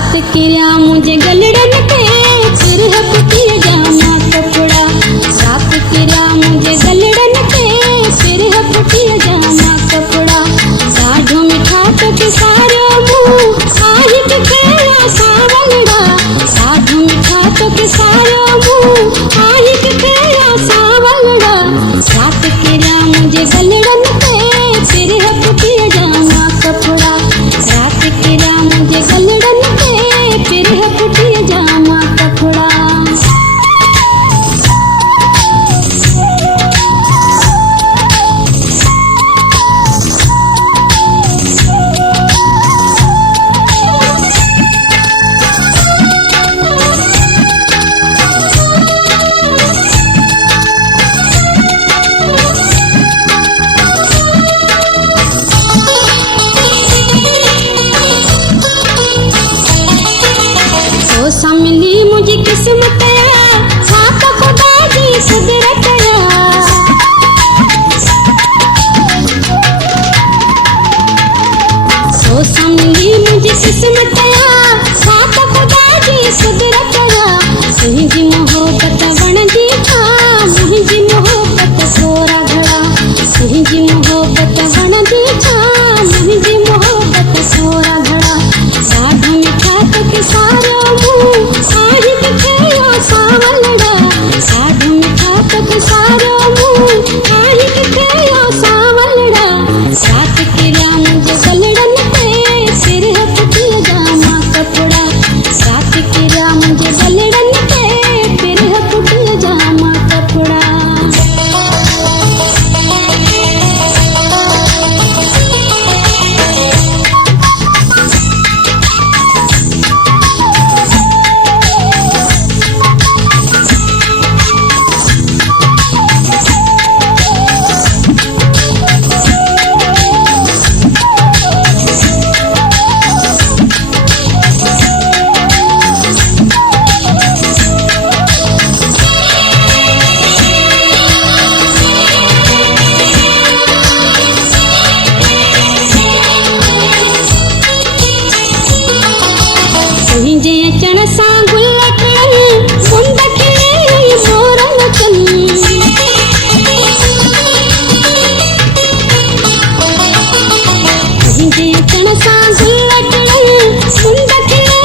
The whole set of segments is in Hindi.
साथ किया मुझे गलड़न पे फिर है फुटिया जामा कपड़ा। साथ किया मुझे गलड़न पे फिर है फुटिया जामा कपड़ा। साढ़ो मिठा तो के सारे मुँह आही के खेला सावलड़ा। साढ़ो मिठा तो के सारे मुँह आही के खेला सावलड़ा। साथ किया मुझे गलड़न पे फिर है फुटिया जामा कपड़ा। रात किया मुझे गलड़न पे फिर है फुटिया जामा कपड़ा। मिली मुझे किस्मत साथ खुदा जी कुदरत मिली मुझे किस्मत साथ खुदा जी कुदरत। मुझी मोहब्बत बन जी था मुझी मोहब्बत थोड़ा घड़ा। मुझी मोहब्बत बन जी था मुझी मोहब्बत थोड़ा घड़ा। साढ़ो मिठा तो के सारे मुँह आही के खेला सावलड़ा। साढ़ो मिठा तो के सारे मुँह आही के खेला सावलड़ा। साथ किया मुझे गलड़न पे फिर है फुटिया जामा कपड़ा। साथ किया मुझे गलड़न पे फिर है फुटिया जामा कपड़ा। चण सा गुलटन मुंड खिले मोरंग चन। चण सा गुलटन मुंड खिले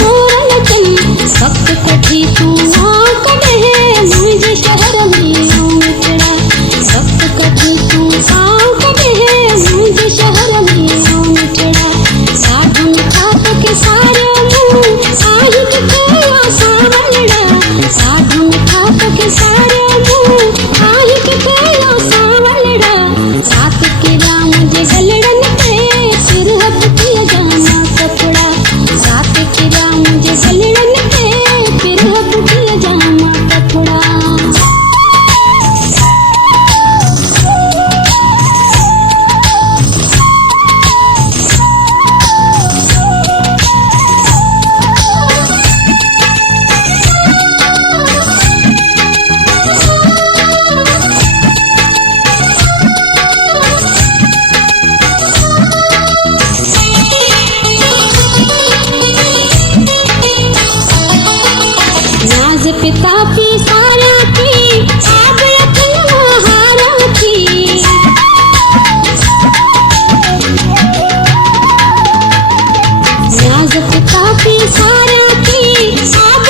मोरंग चन। वक्त कठी तू आँख में मुझे शहर में उमड़ा। वक्त कठी तू आँख में मुझे शहर में उमड़ा। साढ़ो मिठा तो के सारे आही के खेला सावलड़ा। साढ़ो मिठा तो के सारे मुँह आही के खेला सावलड़ा। साथ किया मुझे गलड़न पे फिर है फुटिया जामा कपड़ा। साथ किया मुझे गलड़न पे फिर है फुटिया जामा कपड़ा। पिता की सारा की आब रखना हारा की। नाज पिता की सारा की आब